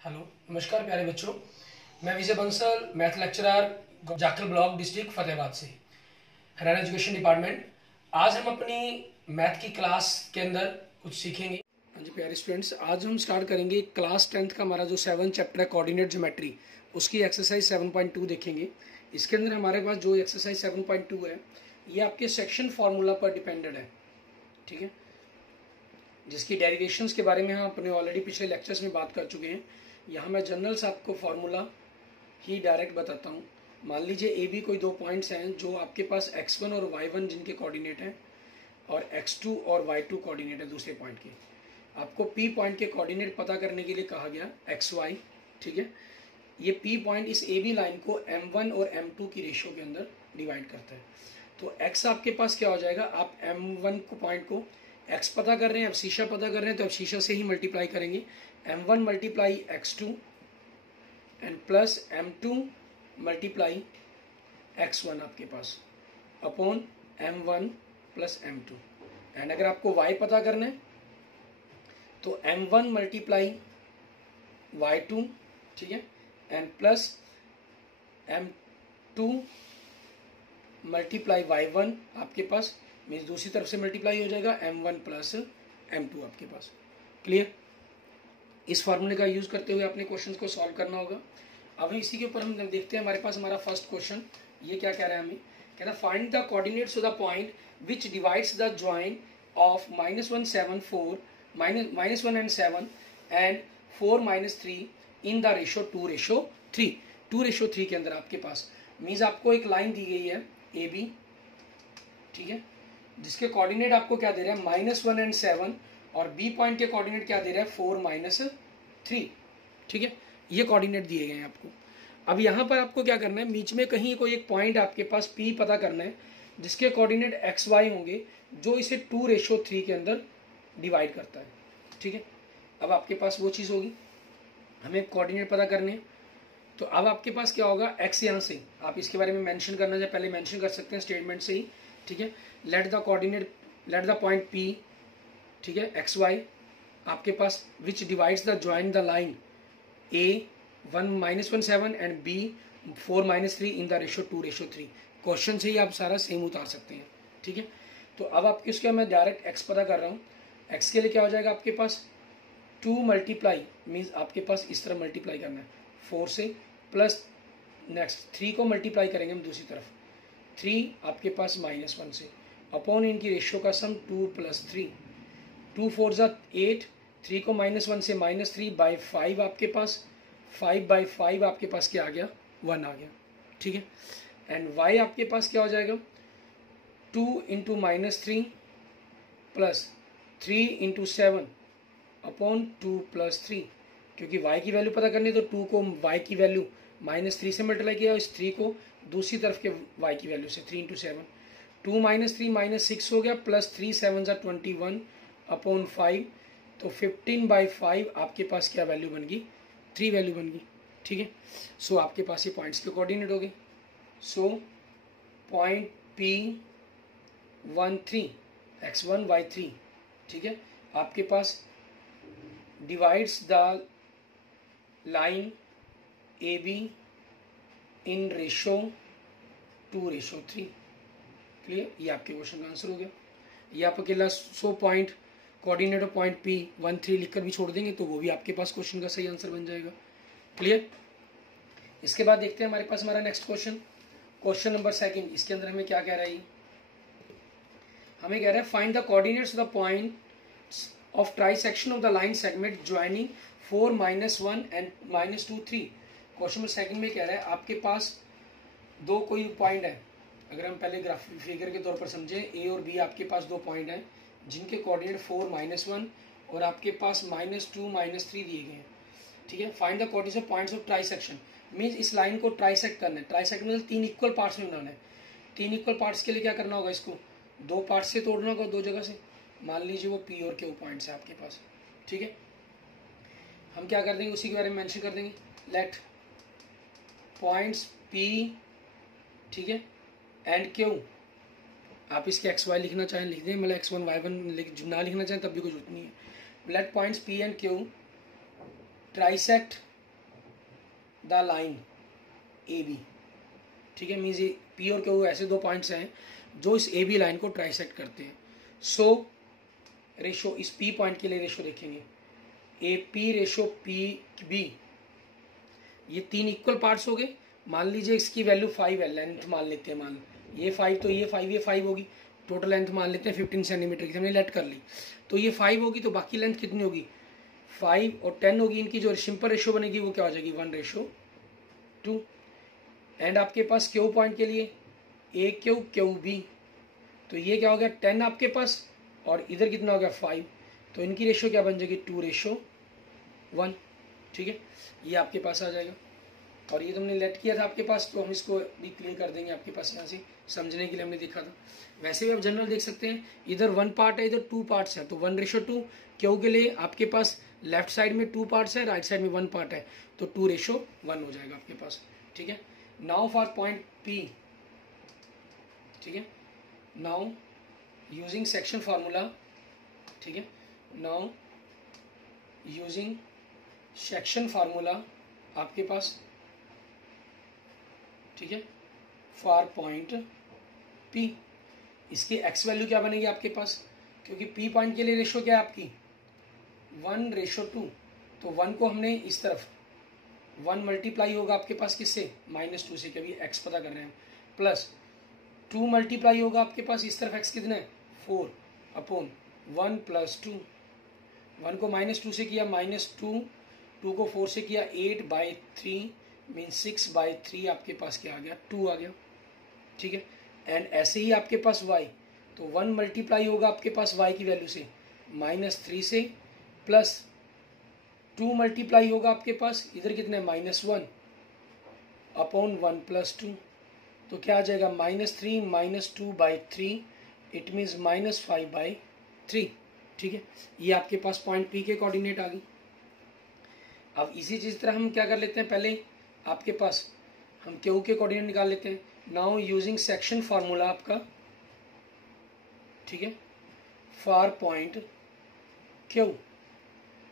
Hello, नमस्कार प्यारे बच्चों। मैं Vijay Bansal, math lecturer, Jakhal block, district Fatehabad से, हरियाणा एजुकेशन डिपार्टमेंट। आज हम अपनी मैथ की क्लास के अंदर कुछ सीखेंगे। हाँ जी प्यारे स्टूडेंट्स, आज हम स्टार्ट करेंगे क्लास 10th का हमारा जो 7th चैप्टर है कोऑर्डिनेट ज्योमेट्री, उसकी एक्सरसाइज 7.2 देखेंगे। इसके अंदर हमारे पास जो एक्सरसाइज 7.2 है ये आपके सेक्शन फार्मूला पर डिपेंडेड है, ठीक है, जिसकी डेरिवेशंस के बारे में हम अपने ऑलरेडी पिछले लेक्चर्स में बात कर चुके हैं। यहाँ मैं जनरल्स आपको फार्मूला ही डायरेक्ट बताता हूँ। मान लीजिए ए बी कोई दो पॉइंट्स हैं जो आपके पास x1 और y1 जिनके कोऑर्डिनेट हैं और x2 और y2 कोऑर्डिनेट है दूसरे पॉइंट के। आपको p पॉइंट के कोऑर्डिनेट पता करने के लिए कहा गया xy, ठीक है। ये p पॉइंट इस ए बी लाइन को m1 और m2 की रेशियो के अंदर डिवाइड करता है। तो x आपके पास क्या हो जाएगा, आप m1 को पॉइंट को x पता कर रहे हैं, अब शीशा पता कर रहे हैं तो अब शीशा से ही मल्टीप्लाई करेंगे। m1 multiply x2 and plus m2 multiply x1 आपके पास upon m1 plus m2। And अगर आपको y पता करना है तो m1 मल्टीप्लाई y2, ठीक है, and plus m2 multiply y1 आपके पास, मीन्स दूसरी तरफ से मल्टीप्लाई हो जाएगा m1 प्लस m2 आपके पास। क्लियर? इस फार्मूले का यूज करते हुए अपने क्वेश्चंस को सॉल्व करना होगा। अब इसी के ऊपर हम देखते हैं, हमारे पास हमारा फर्स्ट क्वेश्चन ये क्या कह रहा है, हमें कह रहा है find the coordinates of the point which divides the join of -1 7 4 -1 and 7 and 4 -3 in the ratio 2:3। 2:3 के अंदर आपके पास मीन्स आपको एक लाइन दी गई है ए बी, ठीक है, जिसके कोऑर्डिनेट आपको क्या दे रहा है -1 एंड 7 और बी पॉइंट के कोऑर्डिनेट क्या दे रहा है 4 -3, ठीक है। ये कोऑर्डिनेट दिए गए हैं आपको। अब यहाँ पर आपको क्या करना है, बीच में कहीं कोई एक पॉइंट आपके पास पी पता करना है जिसके कोऑर्डिनेट एक्स वाई होंगे, जो इसे 2:3 के अंदर डिवाइड करता है, ठीक है। अब आपके पास वो चीज़ होगी, हमें कोऑर्डिनेट पता करने हैं। तो अब आपके पास क्या होगा, एक्स यहाँ से आप इसके बारे में मेंशन करना चाहे पहले मेंशन कर सकते हैं स्टेटमेंट से ही, ठीक है। लेट द पॉइंट पी, ठीक है, एक्स वाई आपके पास which divides the join the line A 1 - 7 and B 4 -3 in the ratio 2:3। Question से ही आप सारा सेम उतार सकते हैं, ठीक है। तो अब आपके उसके मैं डायरेक्ट एक्स पता कर रहा हूँ। एक्स के लिए क्या हो जाएगा आपके पास 2 मल्टीप्लाई मीन्स आपके पास इस तरह मल्टीप्लाई करना है 4 से, प्लस नेक्स्ट 3 को मल्टीप्लाई करेंगे हम दूसरी तरफ 3 आपके पास -1 से, अपॉन इनकी रेशियो का सम 2 + 3, 2 4 = 8, 3 को -1 से -3 बाई 5 आपके पास 5/5 आपके पास क्या आ गया 1 आ गया, ठीक है। एंड y आपके पास क्या हो जाएगा 2 × -3 प्लस 3 × 7 अपॉन 2 + 3, क्योंकि y की वैल्यू पता करनी तो 2 को y की वैल्यू -3 से मल्टीप्लाई किया, इस 3 को दूसरी तरफ के y की वैल्यू से 3 × 7, 2 - 3 -6 हो गया, प्लस 3 7 = 21 अपॉन 5, तो 15/5 आपके पास क्या वैल्यू बन गई 3 वैल्यू बन गई, ठीक है। सो आपके पास ये पॉइंट्स के कोऑर्डिनेट हो गए। So point P13 x1 y3, ठीक है, आपके पास divides the line A B in ratio 2:3। Clear? ये आपके क्वेश्चन का आंसर हो गया। ये आप अकेला 100 point coordinate of point P13 लिखकर भी छोड़ देंगे तो वो भी आपके पास क्वेश्चन का सही आंसर बन जाएगा। क्लियर? इसके बाद देखते हैं हमारे पास हमारा नेक्स्ट क्वेश्चन, क्वेश्चन नंबर 2। इसके अंदर हमें क्या कह रहा है, हमें कह रहा है find the coordinates of the points of trisection of the line segment joining 4 -1 and -2 3। Question number 2 में कह रहा है आपके पास दो कोई पॉइंट है, अगर हम पहले ग्राफिक फिगर के तौर पर समझें, ए और बी आपके पास दो पॉइंट हैं जिनके कोऑर्डिनेट 4 -1 और आपके पास -2 -3 दिए गए हैं, ठीक है। Find the coordinates of points of trisection means इस लाइन को ट्राइसेक्ट करना है। ट्राइसेक्ट मतलब 3 इक्वल पार्ट्स में बनाना है। 3 इक्वल पार्ट्स के लिए क्या करना होगा, इसको 2 पार्ट्स से तोड़ना होगा, 2 जगह से। मान लीजिए वो पी और क्यू पॉइंट्स है आपके पास, ठीक है। हम क्या कर देंगे, उसी के बारे में मेंशन कर देंगे, लेट पॉइंट्स पी, ठीक है, एंड क्यू। आप इसके एक्स वाई लिखना चाहें लिख दें, मतलब x1 y1 ना लिखना चाहें तब भी कोई जरूरत नहीं है। Let points P and Q trisect the line A B, ठीक है, मीन्स ये पी और क्यू ऐसे दो पॉइंट्स हैं जो इस ए बी लाइन को ट्राइसेक्ट करते हैं। सो रेशो, इस पी पॉइंट के लिए रेशो देखेंगे, A P ratio P B, ये 3 इक्वल पार्ट्स हो गए। मान लीजिए इसकी वैल्यू 5 है, लेंथ मान लेते हैं, मान ये 5 तो ये 5 ये 5 होगी, टोटल लेंथ मान लेते हैं 15 सेंटीमीटर की, हमने लेट कर ली, तो ये 5 होगी, तो बाकी लेंथ कितनी होगी 5 और 10 होगी। इनकी जो सिंपल रेशो बनेगी वो क्या हो जाएगी 1:2। एंड आपके पास क्यू पॉइंट के लिए ए क्यू क्यू बी, तो ये क्या हो गया 10 आपके पास, और इधर कितना हो गया 5, तो इनकी रेशो क्या बन जाएगी 2:1, ठीक है, ये आपके पास आ जाएगा। और ये तुमने लेट किया था आपके पास, तो हम इसको भी क्लियर कर देंगे आपके पास, यहाँ से समझने के लिए हमने देखा था। वैसे भी आप जनरल देख सकते हैं, इधर 1 पार्ट है, इधर 2 पार्ट्स है, तो 1:2। क्यू के लिए आपके पास लेफ्ट साइड में 2 पार्ट्स है, राइट साइड में 1 पार्ट है, तो 2:1 हो जाएगा आपके पास, ठीक है। नाउ फॉर पॉइंट पी, ठीक है, नाउ यूजिंग सेक्शन फार्मूला, ठीक है, नाउ यूजिंग सेक्शन फार्मूला आपके पास, ठीक है, फॉर पॉइंट पी, इसकी एक्स वैल्यू क्या बनेगी आपके पास, क्योंकि पी पॉइंट के लिए रेशो क्या है आपकी 1:2, तो 1 को हमने इस तरफ 1 मल्टीप्लाई होगा आपके पास किससे -2 से, क्योंकि एक्स पता कर रहे हैं, प्लस 2 मल्टीप्लाई होगा आपके पास इस तरफ एक्स कितना है 4/1 + 2, 1 को -2 से किया -2, 2 को 4 से किया 8/3 मीन 6/3, आपके पास क्या आ गया 2 आ गया, ठीक है। एंड ऐसे ही आपके पास y, तो 1 मल्टीप्लाई होगा आपके पास y की वैल्यू से -3 से, प्लस 2 मल्टीप्लाई होगा आपके पास इधर कितना है -1/1 + 2, तो क्या आ जाएगा -3 - 2/3, इट मीन्स -5/3, ठीक है। ये आपके पास पॉइंट P के कोऑर्डिनेट आ गई। अब इसी चीज तरह हम क्या कर लेते हैं, पहले आपके पास हम क्यू के कोऑर्डिनेट निकाल लेते हैं। नाउ यूजिंग सेक्शन फार्मूला आपका, ठीक है, फॉर पॉइंट क्यू,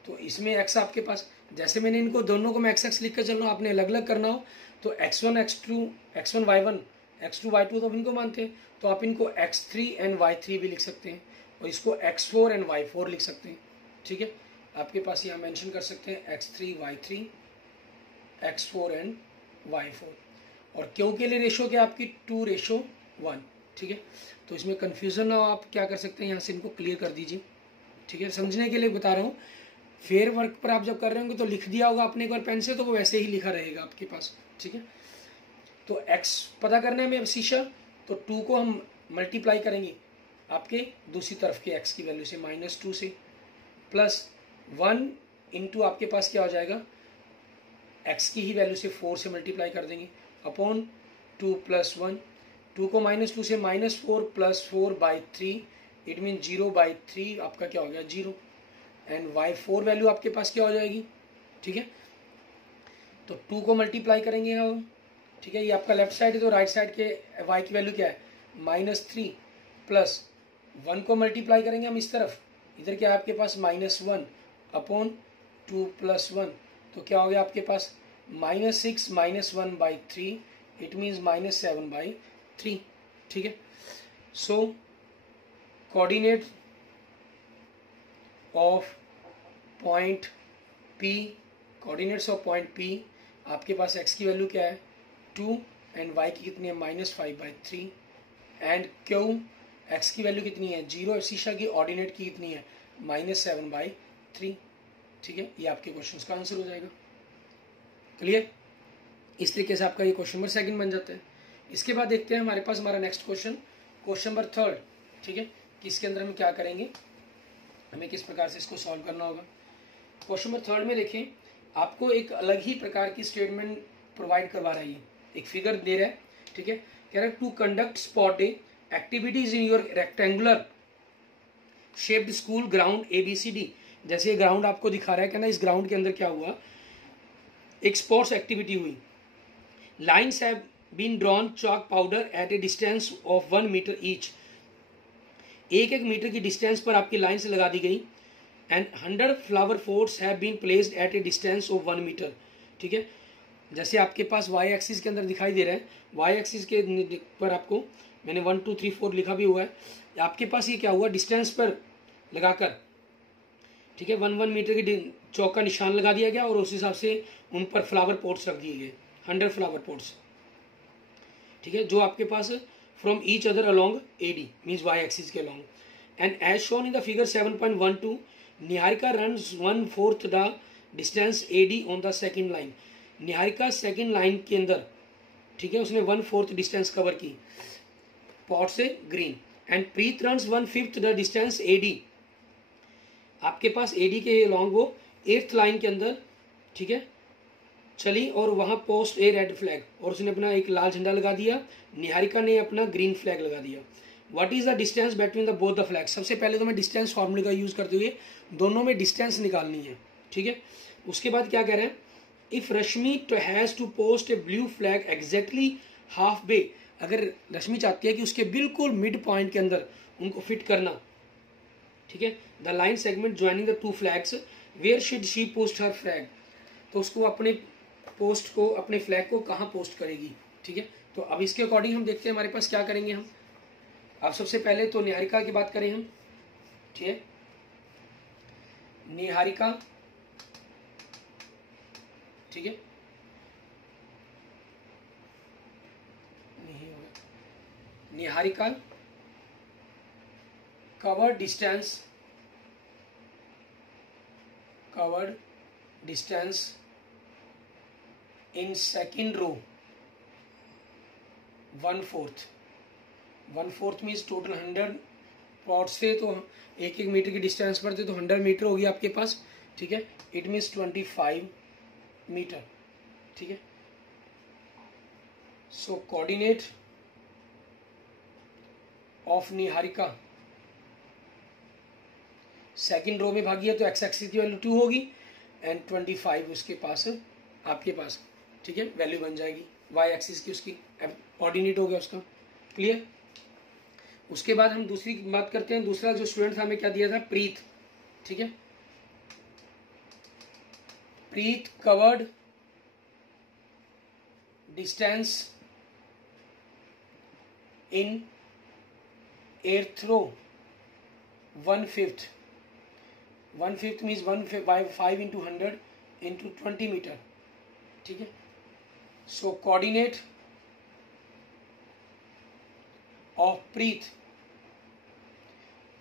तो इसमें एक्स आपके पास, जैसे मैंने इनको दोनों को मैं x लिख कर चल रहा हूँ, आपने अलग अलग करना हो तो x1 x2 x1 y1 x2 y2 तो इनको मानते हैं, तो आप इनको x3 एंड y3 भी लिख सकते हैं, और इसको x4 एंड y4 लिख सकते हैं, ठीक है। आपके पास यहाँ मेंशन कर सकते हैं x3 y3 x4 and y4, और क्यू के लिए रेशो क्या आपकी 2:1, ठीक है। तो इसमें कंफ्यूजन ना हो, आप क्या कर सकते हैं यहाँ से इनको क्लियर कर दीजिए, ठीक है, समझने के लिए बता रहा हूँ। फेयर वर्क पर आप जब कर रहे होंगे तो लिख दिया होगा आपने एक बार पेन से, तो वो वैसे ही लिखा रहेगा आपके पास, ठीक है। तो x पता करने में शीशा, तो 2 को हम मल्टीप्लाई करेंगे आपके दूसरी तरफ के x की वैल्यू से -2 से, प्लस 1 इंटू आपके पास क्या हो जाएगा x की ही वैल्यू से 4 से मल्टीप्लाई कर देंगे अपॉन 2 + 1, 2 को -2 से -4 + 4/3, इट मीन 0/3, आपका क्या हो गया 0, एंड y4 वैल्यू आपके पास क्या हो जाएगी, ठीक है। तो 2 को मल्टीप्लाई करेंगे हम, ठीक है, ये आपका लेफ्ट साइड है, तो राइट साइड के y की वैल्यू क्या है -3, प्लस 1 को मल्टीप्लाई करेंगे हम इस तरफ, इधर क्या है आपके पास -1 अपॉन 2 + 1, तो क्या हो गया आपके पास -6 - 1/3, इट मीन्स -7/3, ठीक है। So coordinate of point P, coordinates of point P, आपके पास x की वैल्यू क्या है 2 एंड y की कितनी है -5/3, एंड Q x की वैल्यू कितनी है 0, शीशा की ऑर्डिनेट की कितनी है -7/3, ठीक है। ये आपके क्वेश्चन का आंसर हो जाएगा। क्लियर, इस तरीके से आपका ये क्वेश्चन नंबर 2 बन जाता है। इसके बाद देखते हैं हमारे पास हमारा नेक्स्ट क्वेश्चन नंबर 3, ठीक है, कि इसके अंदर हम क्या करेंगे, हमें किस प्रकार से इसको सॉल्व करना होगा। क्वेश्चन नंबर 3 में देखें, आपको एक अलग ही प्रकार की स्टेटमेंट प्रोवाइड करवा रही है, एक फिगर दे रहा है, ठीक है, कह रहा है to conduct sports day activities in your rectangular shaped school ground ABCD। जैसे ये ग्राउंड आपको दिखा रहा है, कहना इस ग्राउंड के अंदर क्या हुआ, एक स्पोर्ट्स एक्टिविटी हुई। Lines have been drawn chalk powder at a distance of 1 metre each, 1 metre की डिस्टेंस पर आपकी लाइन्स लगा दी गई, and 100 flower pots have been placed at a distance of 1 metre, ठीक है। जैसे आपके पास वाई एक्सिस के अंदर दिखाई दे रहा है, वाई एक्सिस के पर आपको मैंने 1 2 3 4 लिखा भी हुआ है। आपके पास ये क्या हुआ, डिस्टेंस पर लगाकर, ठीक है, 1 मीटर की चौक का निशान लगा दिया गया और उस हिसाब से उन पर फ्लावर पॉट्स रख दिए गए, 100 फ्लावर पॉट्स, ठीक है, जो आपके पास from each other along AD means Y axis के अलोंग। And as shown in the figure 7.12 Niharika runs 1/4 the distance AD on the second line. Niharika second line के अंदर, ठीक है, उसने 1/4 डिस्टेंस कवर की पॉट से green. And Preet runs 1/5 the distance AD, आपके पास एडी के अलोंग वो 8th लाइन के अंदर, ठीक है, चली और वहां पोस्ट ए रेड फ्लैग, और उसने अपना एक लाल झंडा लगा दिया, निहारिका ने अपना ग्रीन फ्लैग लगा दिया। What is the distance between the both the flag. सबसे पहले तो मैं डिस्टेंस फॉर्मूले का यूज करते हुए दोनों में डिस्टेंस निकालनी है, ठीक है। उसके बाद क्या कह रहे हैं, if Rashmi has to post a blue flag exactly half way, अगर रश्मि चाहती है कि उसके बिल्कुल मिड पॉइंट के अंदर उनको फिट करना, ठीक है, the line segment joining the two flags, where should she post her flag, तो उसको अपने पोस्ट को, अपने फ्लैग को कहाँ पोस्ट करेगी, ठीक है। तो अब इसके अकॉर्डिंग हम देखते हैं हमारे पास क्या करेंगे हम। अब सबसे पहले तो निहारिका की बात करें हम, ठीक है, निहारिका, ठीक है, Niharika covered distance in second row 1/4 means total 100 pot से, तो 1 मीटर की डिस्टेंस पर थे तो 100 मीटर होगी आपके पास, ठीक है। इट मीन्स 25 मीटर, ठीक है। So coordinate of Niharika, second row में भागी है तो एक्स एक्सिस की वैल्यू 2 होगी एंड 25 उसके पास आपके पास, ठीक है, वैल्यू बन जाएगी वाई एक्सिस की, उसकी कोऑर्डिनेट हो गया उसका, क्लियर। उसके बाद हम दूसरी बात करते हैं। दूसरा जो स्टूडेंट था, हमें क्या दिया था, प्रीत, ठीक है, Preet covered distance in 8th row 1/5 means 1/5 into 100 into 20 meter, ठीक है। So coordinate of Preet,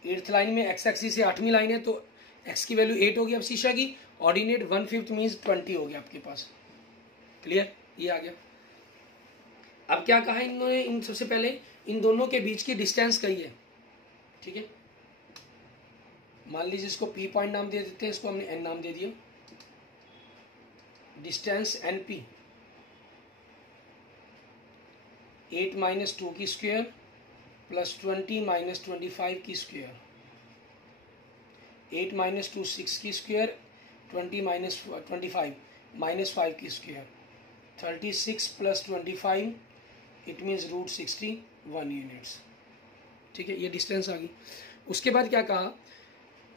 8th line में एक्स एक्सिस से 8वीं लाइन है तो एक्स की वैल्यू 8 होगी अब शीशा की, ऑर्डिनेट 1/5 मीन्स 20 हो गया आपके पास, क्लियर, ये आ गया। अब क्या कहा इन्होंने, इन सबसे पहले इन दोनों के बीच की डिस्टेंस कही है, ठीक है। मान लीजिए इसको पी पॉइंट नाम दे देते हैं, इसको हमने एन नाम दे दिया, डिस्टेंस एन पी 8 - 2 की स्क्वायर प्लस 20 - 25 की स्क्वायर, 8 - 2 6 की स्क्वायर, 20 - 25 -5 की स्क्वायर, 36 + 25 इट मीन्स √61 यूनिट्स, ठीक है, ये डिस्टेंस आ गई। उसके बाद क्या कहा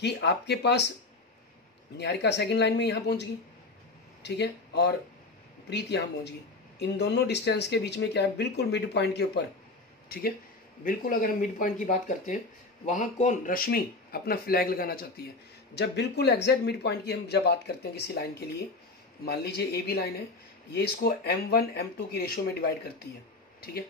कि आपके पास निहारिका सेकंड लाइन में यहाँ पहुँच गई, ठीक है, और प्रीत यहाँ पहुँच गई। इन दोनों डिस्टेंस के बीच में क्या है, बिल्कुल मिड पॉइंट के ऊपर, ठीक है, बिल्कुल अगर हम मिड पॉइंट की बात करते हैं, वहाँ कौन, रश्मि अपना फ्लैग लगाना चाहती है। जब बिल्कुल एग्जैक्ट मिड पॉइंट की हम जब बात करते हैं किसी लाइन के लिए, मान लीजिए ए बी लाइन है, ये इसको M1 M2 की रेशियो में डिवाइड करती है, ठीक है।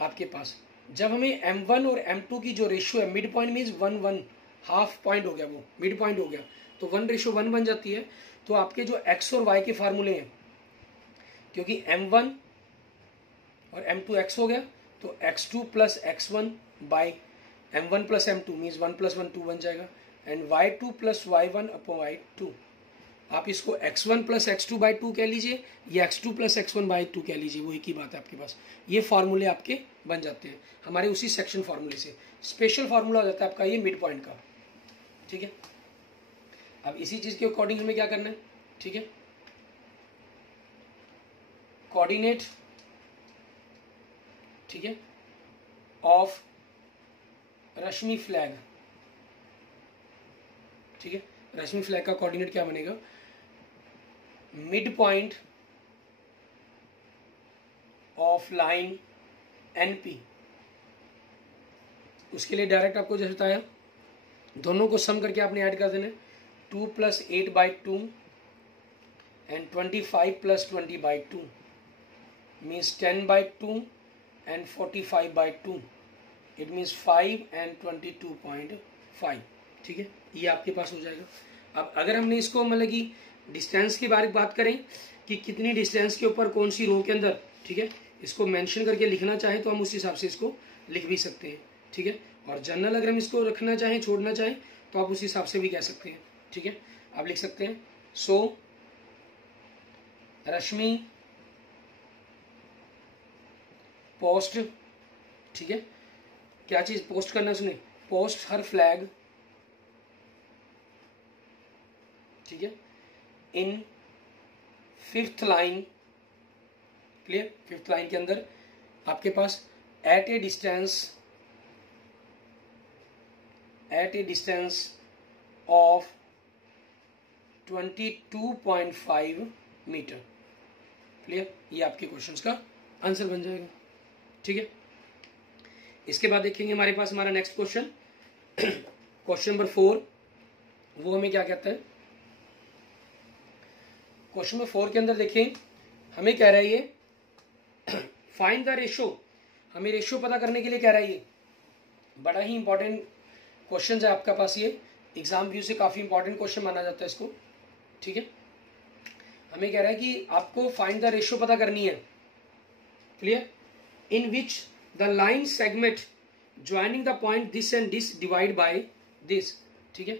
आपके पास जब हमें M1 और M2 की जो रेशियो है, mid point means 1 half point हो गया, वो मिड पॉइंट हो गया, तो 1:1 बन जाती है। तो आपके जो x और y के फार्मूले हैं, क्योंकि M1 और M2 x हो गया, तो x2 + x1 by M1 + M2 means 1 + 1 2 बन जाएगा, and y2 + y1 upon y2। आप इसको x1 + x2/2 कह लीजिए या x2 + x1/2 कह लीजिए, वो एक ही बात है आपके पास। ये फार्मूले आपके बन जाते हैं हमारे उसी सेक्शन फार्मूले से। स्पेशल फार्मूला हो जाता है आपका ये मिड पॉइंट का, ठीक है। अब इसी चीज के अकॉर्डिंग हमें क्या करना है, ठीक है, कोऑर्डिनेट, ठीक है, ऑफ रश्मि फ्लैग, ठीक है। रश्मि फ्लैग का कोऑर्डिनेट क्या बनेगा, mid point of line NP, उसके लिए डायरेक्ट आपको जैसे बताया दोनों को सम करके आपने ऐड कर देना है। 2 + 8/2 and 25 + 20/2 means 10/2 and 45/2, it means 5 and 22.5। ठीक है, ये आपके पास हो जाएगा। अब अगर हमने इसको मतलब कि डिस्टेंस के बारे में बात करें कि कितनी डिस्टेंस के ऊपर कौन सी रो के अंदर, ठीक है, इसको मेंशन करके लिखना चाहें तो हम उस हिसाब से इसको लिख भी सकते हैं। ठीक है, और जनरल अगर हम इसको रखना चाहें, छोड़ना चाहें तो आप उस हिसाब से भी कह सकते हैं। ठीक है, आप लिख सकते हैं सो रश्मि पोस्ट, ठीक है, क्या चीज पोस्ट करना, सुने, पोस्ट हर फ्लैग, ठीक है, इन 5th line, clear, 5th line के अंदर आपके पास at a distance of 22.5 meter. Clear, ये आपके क्वेश्चंस का आंसर बन जाएगा। ठीक है, इसके बाद देखेंगे हमारे पास हमारा नेक्स्ट क्वेश्चन, क्वेश्चन नंबर 4, वो हमें क्या कहता है। क्वेश्चन नंबर 4 के अंदर देखें, हमें कह रहा है ये फाइंड द रेशो, हमें रेशो पता करने के लिए कह रहा है। ये बड़ा ही इंपॉर्टेंट क्वेश्चन है आपका पास, ये एग्जाम व्यू से काफी इंपॉर्टेंट क्वेश्चन माना जाता है इसको। ठीक है, हमें कह रहा है कि आपको फाइंड द रेशो पता करनी है। Clear, in which the line segment joining the point this and this divide by this. ठीक है,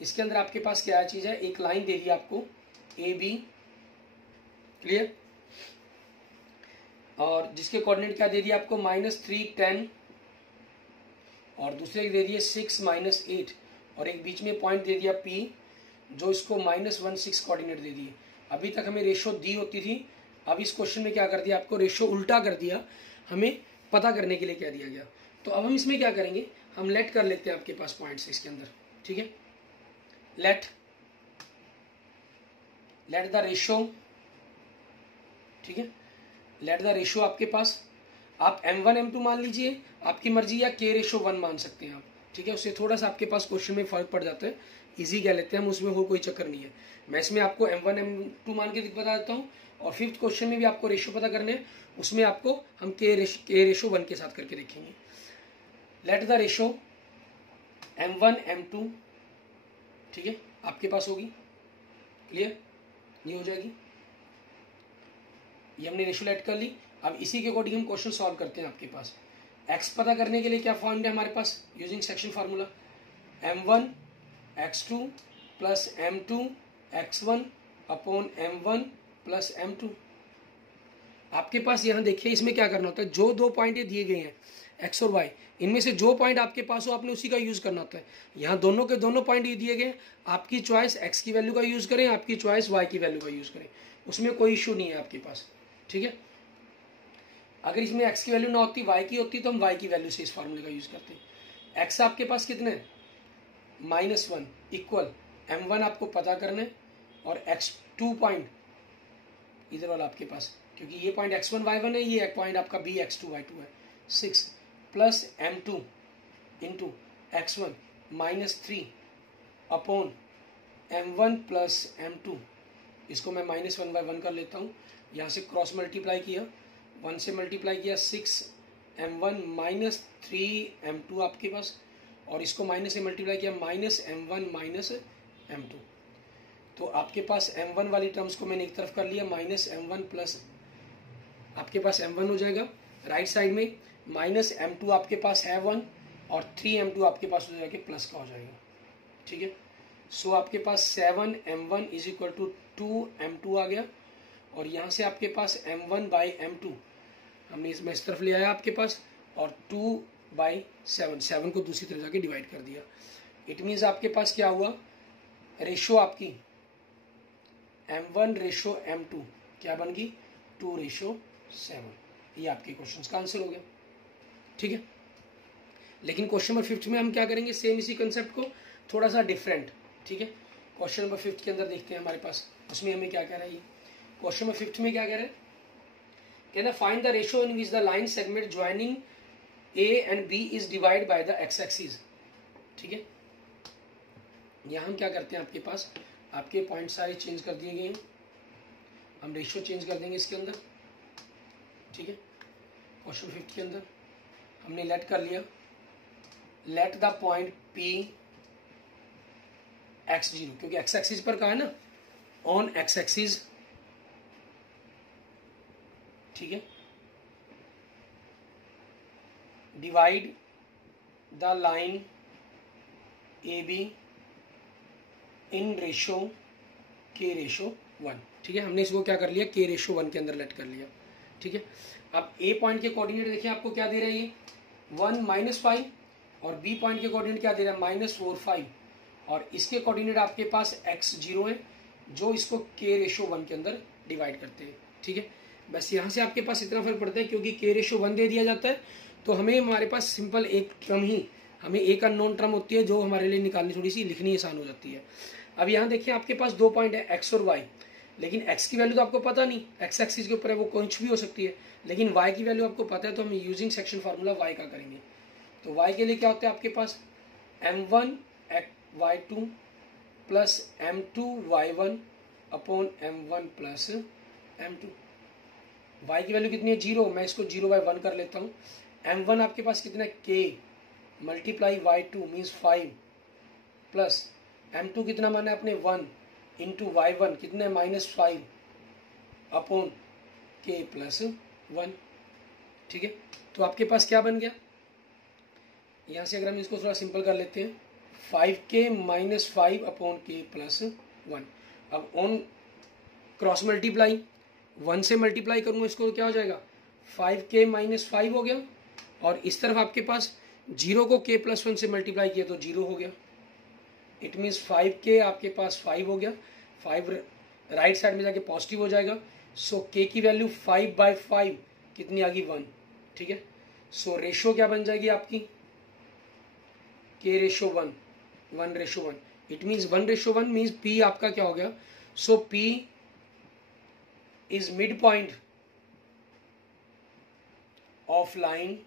इसके अंदर आपके पास क्या चीज है, एक लाइन दे दी आपको AB, क्लियर, और जिसके कोऑर्डिनेट क्या दे दिया आपको -3, 10, और दूसरे दे दिए 6, -8, और एक बीच में पॉइंट दे दिया P जो इसको -1, 6 कोऑर्डिनेट दे दिए। अभी तक हमें रेशो दी होती थी, अब इस क्वेश्चन में क्या कर दिया, आपको रेशो उल्टा कर दिया, हमें पता करने के लिए कह दिया गया। तो अब हम इसमें क्या करेंगे, हम लेट कर लेते हैं आपके पास पॉइंट्स इसके अंदर। ठीक है, लेट द रेशो, ठीक है, लेट द रेशो आपके पास आप M1 M2 मान लीजिए, आपकी मर्जी, या K रेशो 1 मान सकते हैं आप। ठीक है, उससे थोड़ा सा आपके पास क्वेश्चन में फर्क पड़ जाता है, इजी कह लेते हैं हम, उसमें हो कोई चक्कर नहीं है। मैं इसमें आपको M1 M2 मान के बता देता हूँ, और 5th क्वेश्चन में भी आपको रेशो पता करने हैं, उसमें आपको हम K रेशो 1 के साथ करके देखेंगे। Let the ratio M1 M2, ठीक है, आपके पास होगी। क्लियर, ये हो जाएगी, ये हमने रेशो लेट कर ली। अब इसी के अकॉर्डिंग हम क्वेश्चन सॉल्व करते हैं। आपके पास x पता करने के लिए क्या फॉर्मूला है हमारे पास, using section formula, M1 x2 plus M2 x1 upon M1 plus M2। आपके पास यहाँ देखिए, इसमें क्या करना होता है, जो दो पॉइंट ये दिए गए हैं x और y, इनमें से जो पॉइंट आपके पास हो आपने उसी का यूज करना होता है। यहाँ दोनों के दोनों पॉइंट ये दिए गए, आपकी चॉइस x की वैल्यू का यूज करें, आपकी चॉइस y की वैल्यू का यूज करें, उसमें कोई इशू नहीं है आपके पास। ठीक है, अगर इसमें x की वैल्यू ना होती, y की होती, तो हम y की वैल्यू से इस फार्मूले का यूज करते हैं। x आपके पास कितने, -1 इक्वल M1 आपको पता करना है, और x2 पॉइंट इधर वाला आपके पास, क्योंकि ये पॉइंट x1 y1 है, ये पॉइंट आपका b x2 y2 है, 6 plus M2 into x1 -3 upon M1 plus M2, इसको मैं -1/1 कर लेता हूँ, यहाँ से क्रॉस मल्टीप्लाई किया, 1 से मल्टीप्लाई किया, 6 M1 -3 M2 आपके पास, और इसको माइनस से मल्टीप्लाई किया, -M1 -M2। तो आपके पास M1 वाली टर्म्स को मैंने एक तरफ कर लिया, -M1 प्लस आपके पास M1 हो जाएगा, राइट साइड में -M2 आपके पास है 1, और 3M2 आपके पास हो जाएगा प्लस का हो जाएगा। ठीक है, सो आपके पास 7M1 = 2M2 आ गया, और यहाँ से आपके पास M1/M2 हमने इसमें इस तरफ ले आया आपके पास, और 2/7, 7 को दूसरी तरफ जाके डिवाइड कर दिया। इट मीन्स आपके पास क्या हुआ, रेशो आपकी M1 रेशो M2 क्या बन गई, 2:7। ये आपके क्वेश्चन का आंसर हो गया। ठीक है, लेकिन क्वेश्चन नंबर 5 में हम क्या करेंगे, सेम इसी कंसेप्ट को थोड़ा सा डिफरेंट। ठीक है, क्वेश्चन नंबर 5 के अंदर देखते हैं हमारे पास, उसमें हमें क्या कह रहा है। क्वेश्चन नंबर 5 में क्या कह रहा है कहना find the ratio in which the line segment joining A and B is divide by the X axis. ठीक है, यहाँ हम क्या करते हैं, आपके पास आपके पॉइंट सारे चेंज कर दिए गए हैं, हम रेशियो चेंज कर देंगे इसके अंदर। ठीक है, क्वेश्चन 5 के अंदर हमने लेट कर लिया, let the point P x0, क्योंकि x एक्सिस पर कहा है ना, ऑन x एक्सिस। ठीक है, divide the line A B in ratio के रेशो 1। ठीक है, हमने इसको क्या कर लिया, के रेशो 1 के अंदर लेट कर लिया। ठीक है, अब ए पॉइंट के कोऑर्डिनेट देखिए आपको क्या दे रहा है, ये 1 -5, और बी पॉइंट के कोऑर्डिनेट क्या दे रहा है, -4 5, और इसके कोऑर्डिनेट आपके पास x0 है, जो इसको के रेशो 1 के अंदर डिवाइड करते हैं। ठीक है, बस यहाँ से आपके पास इतना फर्क पड़ता है, क्योंकि के रेशो 1 दे दिया जाता है तो हमें हमारे पास सिंपल एक टर्म ही, हमें एक अननोन टर्म होती है जो हमारे लिए निकालनी थोड़ी सी लिखनी आसान हो जाती है। अब यहाँ देखिए आपके पास 2 पॉइंट है, x और y, लेकिन x की वैल्यू तो आपको पता नहीं, x एक्सिस के ऊपर है, वो कुछ भी हो सकती है, लेकिन y की वैल्यू आपको पता है, तो हम यूजिंग सेक्शन फार्मूला y का करेंगे। तो y के लिए क्या होता है आपके पास, m1 y2 plus m2 y1 upon m1 plus m2। y की वैल्यू कितनी है, 0, मैं इसको 0/1 कर लेता हूँ। m1 आपके पास कितना है, k multiply y2 means 5 plus m2 कितना माना है आपने, 1 इंटू y1 कितने -5 अपॉन k प्लस 1। ठीक है, तो आपके पास क्या बन गया, यहाँ से अगर हम इसको थोड़ा सिंपल कर लेते हैं, 5k - 5 अपॉन k प्लस 1। अब ऑन क्रॉस मल्टीप्लाई 1 से मल्टीप्लाई करूँगा इसको, क्या हो जाएगा, 5k - 5 हो गया, और इस तरफ आपके पास 0 को k + 1 से मल्टीप्लाई किया तो 0 हो गया। इट मीन्स 5k आपके पास 5 हो गया, 5 राइट साइड में जाके पॉजिटिव हो जाएगा। सो k की वैल्यू 5/5 कितनी आ गई, 1। ठीक है, सो रेशो क्या बन जाएगी आपकी, k ratio 1, 1 ratio 1। It means 1 ratio 1 means p आपका क्या हो गया, so p is midpoint of line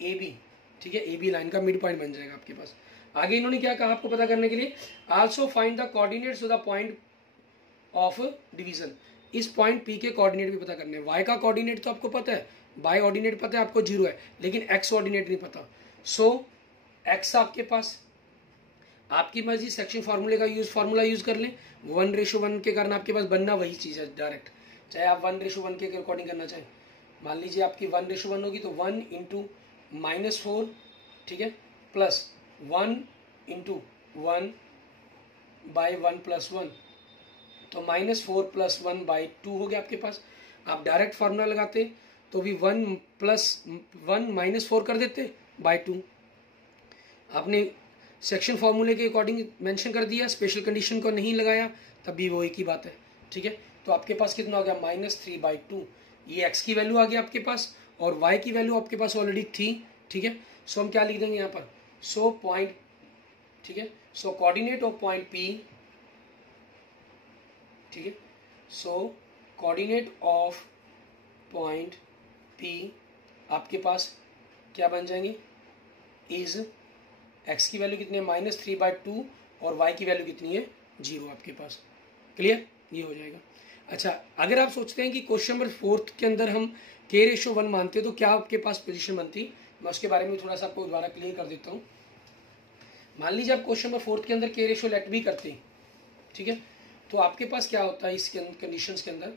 A B. ठीक है, ए बी लाइन का मिड पॉइंट बन जाएगा आपके पास। आगे इन्होंने क्या कहा आपको पता करने के लिए, also find the coordinates of the point of division. इस पॉइंट पी के कोऑर्डिनेट भी पता करने हैं। वाई का कोऑर्डिनेट तो आपको पता है, बाय ऑर्डिनेट पता है आपको 0 है, लेकिन एक्स ऑर्डिनेट नहीं पता। सो एक्स आपके पास आपकी मर्जी, सेक्शन फार्मूले का फार्मूला यूज कर लें, 1:1 के कारण आपके पास बनना वही चीज है डायरेक्ट, चाहे आप 1:1 के अकॉर्डिंग करना चाहें। मान लीजिए आपकी 1:1 होगी तो 1 × -4, ठीक है, प्लस 1 × 1/1 + 1, तो -4 + 1/2 हो गया आपके पास। आप डायरेक्ट फार्मूला लगाते तो भी 1 + 1 -4 कर देते बाय 2। आपने सेक्शन फार्मूले के अकॉर्डिंग मेंशन कर दिया, स्पेशल कंडीशन को नहीं लगाया, तब भी वो एक ही बात है। ठीक है, तो आपके पास कितना हो गया, -3/2। ये x की वैल्यू आ गई आपके पास, और y की वैल्यू आपके पास ऑलरेडी थी। ठीक है, सो हम क्या लिख देंगे यहाँ पर, सो पॉइंट, ठीक है, so coordinate of point P, ठीक है, so coordinate of point P आपके पास क्या बन जाएंगे, इज x की वैल्यू कितनी है, -3/2, और y की वैल्यू कितनी है, 0 आपके पास। क्लियर, ये हो जाएगा। अच्छा, अगर आप सोचते हैं कि क्वेश्चन नंबर 4 के अंदर हम k/1 मानते हैं तो क्या आपके पास पोजीशन बनती, मैं उसके बारे में थोड़ा सा आपको दोबारा क्लियर कर देता हूँ। मान लीजिए आप क्वेश्चन नंबर 4 के अंदर k लेट भी करते हैं, ठीक है, तो आपके पास क्या होता है, इसके कंडीशन के अंदर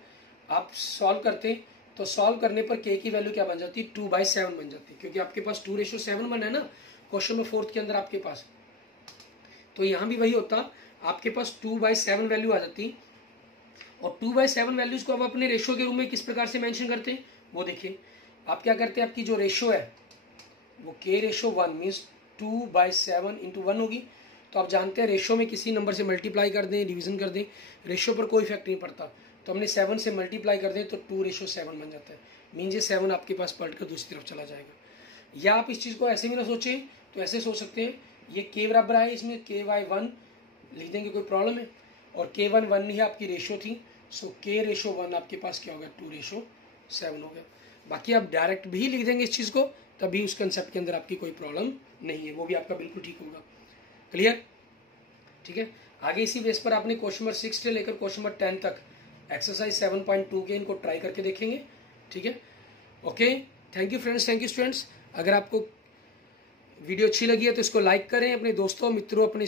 आप सॉल्व करते हैं, तो सॉल्व करने पर k की वैल्यू क्या बन जाती है, 2/7 बन जाती है, क्योंकि आपके पास 2:7 बना है ना क्वेश्चन नंबर 4 के अंदर आपके पास। तो यहाँ भी वही होता, आपके पास 2/7 वैल्यू आ जाती, और 2/7 वैल्यूज को आप अपने रेशो के रूप में किस प्रकार से मेंशन करते हैं वो देखिए। आप क्या करते हैं, आपकी जो रेशो है वो k/1 मीन्स 2/7 × 1 होगी। तो आप जानते हैं रेशो में किसी नंबर से मल्टीप्लाई कर दें, डिवीजन कर दें, रेशो पर कोई इफेक्ट नहीं पड़ता। तो हमने 7 से मल्टीप्लाई कर दें तो 2:7 बन जाता है, मीन्स ये 7 आपके पास पलट कर दूसरी तरफ चला जाएगा। या आप इस चीज़ को ऐसे भी ना सोचें, तो ऐसे सोच सकते हैं, ये k बराबर है, इसमें k/1 लिख देंगे, कोई प्रॉब्लम है, और k1 1 ही आपकी रेशो थी, सो k/1 आपके पास क्या होगा, 2:7। 7 हो गया। बाकी आप डायरेक्ट भी लिख देंगे इस चीज़ को, तभी उस कंसेप्ट के अंदर आपकी कोई प्रॉब्लम नहीं है, वो भी आपका बिल्कुल ठीक होगा। क्लियर? ठीक है। आगे इसी बेस पर आपने क्वेश्चन नंबर 6 से लेकर क्वेश्चन नंबर 10 तक एक्सरसाइज 7.2 के इनको ट्राई करके देखेंगे। ठीक है, okay. Thank you friends, thank you students. अगर आपको वीडियो अच्छी लगी है तो इसको लाइक करें, अपने दोस्तों मित्रों, अपने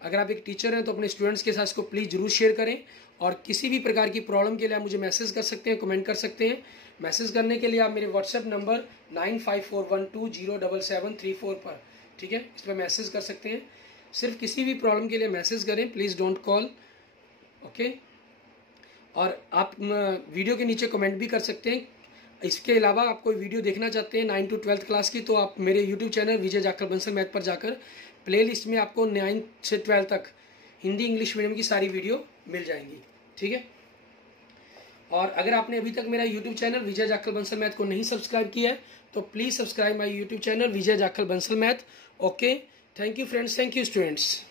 अगर आप एक टीचर हैं तो अपने स्टूडेंट्स के साथ इसको प्लीज़ जरूर शेयर करें। और किसी भी प्रकार की प्रॉब्लम के लिए आप मुझे मैसेज कर सकते हैं, कमेंट कर सकते हैं। मैसेज करने के लिए आप मेरे व्हाट्सएप नंबर 9541207734 पर, ठीक है, इस पर मैसेज कर सकते हैं। सिर्फ किसी भी प्रॉब्लम के लिए मैसेज करें, प्लीज़ डोंट कॉल, ओके। और आप वीडियो के नीचे कमेंट भी कर सकते हैं। इसके अलावा आप कोई वीडियो देखना चाहते हैं 9 to 12th क्लास की, तो आप मेरे यूट्यूब चैनल विजय जाखल बंसल मैथ पर जाकर प्लेलिस्ट में आपको 9 से 12 तक हिंदी इंग्लिश मीडियम की सारी वीडियो मिल जाएंगी। ठीक है। और अगर आपने अभी तक मेरा यूट्यूब चैनल विजय जाखल बंसल मैथ को नहीं सब्सक्राइब किया है तो please subscribe my YouTube channel Vijay Jakhal Bansal math. Okay, thank you friends, thank you students.